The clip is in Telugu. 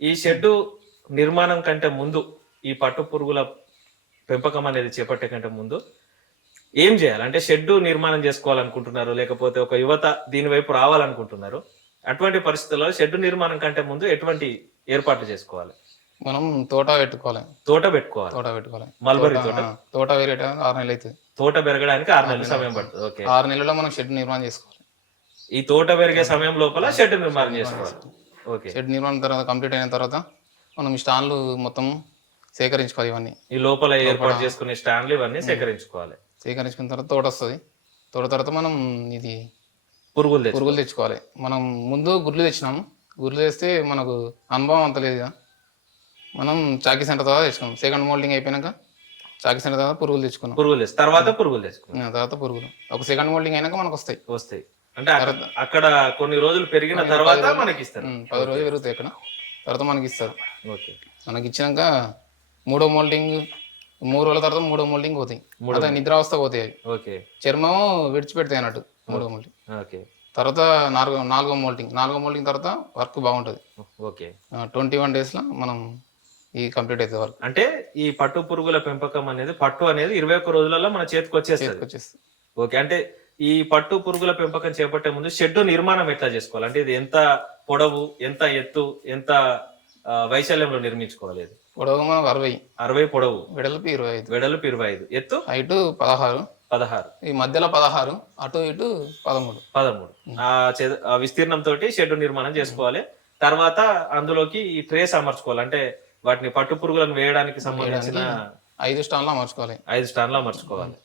ఈ షెడ్డు నిర్మాణం కంటే ముందు ఈ పట్టు పురుగుల పెంపకం అనేది చేపట్టే కంటే ముందు ఏం చేయాలి? అంటే షెడ్డు నిర్మాణం చేసుకోవాలనుకుంటున్నారు లేకపోతే ఒక యువత దీని వైపు రావాలనుకుంటున్నారు. అటువంటి పరిస్థితుల్లో షెడ్డు నిర్మాణం కంటే ముందు ఎటువంటి ఏర్పాట్లు చేసుకోవాలి? మనం తోట పెట్టుకోవాలి. తోట పెట్టుకోవాలి. తోట పెట్టుకోవాలి. మల్బరీ తోట, తోట? వేరేయడానికి ఆరు నెలలు అవుతుంది. తోట పెరగడానికి ఆరు నెలల సమయం పడుతుంది. ఓకే. ఆరు నెలల్లో మనం షెడ్ నిర్మాణం చేసుకోవాలి. ఈ తోట పెరిగే సమయం లోపల షెడ్ నిర్మాణం చేసుకోవాలి. ఓకే. షెడ్ నిర్మాణం తర్వాత కంప్లీట్ అయిన తర్వాత మనం ఈ స్టాన్లు మొత్తం సేకరించుకోవాలి ఇవన్నీ. ఈ లోపల ఏర్పాటు చేసుకునే స్టాండ్లు ఇవన్నీ సేకరించుకోవాలి. సేకరించుకున్న తర్వాత తోట వస్తుంది. తోట తర్వాత మనం ఇది పురుగులు పురుగులు తెచ్చుకోవాలి. మనం ముందు గుడ్లు తెచ్చినాము గుడ్లు తెస్తే మనకు అనుభవం అంత లేదు కదా మనం చాకీ సెంటర్ తర్వాత తెచ్చుకున్నాం. సెకండ్ మోల్డింగ్ అయిపోయినాక చాకీ సెంటర్ తర్వాత పురుగులు తెచ్చుకున్నాం. పురుగులు తర్వాత పురుగులు తెచ్చుకున్నాం తర్వాత పురుగులు. ఒక సెకండ్ మోల్డింగ్ అయినాక మనకు వస్తాయి. వస్తాయి. అంటే అక్కడ- అక్కడ కొన్ని రోజులు పెరిగిన తర్వాత మనకి ఇస్తారు పది రోజులు పెరుగుతాయి ఇక్కడ తర్వాత మనకి ఇస్తారు ఓకే. మనకి ఇచ్చినాక మూడో మోల్డింగ్ మూడు రోజుల తర్వాత మూడో మోల్డింగ్ పోతాయి. అదే నిద్రావస్థ పోతాయి ఓకే. చర్మం విడిచిపెడతాయి అన్నట్టు మూడో మోల్డింగ్. ఓకే. తర్వాత నాలుగో నాలుగో మోల్డింగ్. నాలుగో మోల్డింగ్ తర్వాత వర్క్ బాగుంటుంది. ఓకే. ట్వంటీ వన్ డేస్లో మనం ఈ కంప్లీట్ అవుతుంది వర్క్. అంటే ఈ పట్టు పురుగుల పెంపకం అనేది పట్టు అనేది ఇరవై ఒక్క రోజులలో మన చేతికి వచ్చేస్తుంది ఓకే. అంటే ఈ పట్టు పురుగుల పెంపకం చేపట్టే ముందు షెడ్ నిర్మాణం ఎట్లా చేసుకోవాలి? అంటే ఇది ఎంత పొడవు ఎంత ఎత్తు ఎంత వైశాల్యంలో నిర్మించుకోవాలి ఇది పొడవు మనకు అరవై. అరవై పొడవు. వెడల్పు ఇరవై ఐదు. వెడల్పు ఇరవై ఐదు. ఎత్తు? హైట్ పదహారు. పదహారు. ఈ మధ్యలో పదహారు అటు ఇటు పదమూడు. పదమూడు. ఆ విస్తీర్ణం తోటి షెడ్ నిర్మాణం చేసుకోవాలి. తర్వాత అందులోకి ఈ ట్రేస్ అమర్చుకోవాలి. అంటే వాటిని పట్టు పురుగులను వేయడానికి సంబంధించిన ఐదు స్టాన్లు అమర్చుకోవాలి. ఐదు స్టాన్లు అమర్చుకోవాలి.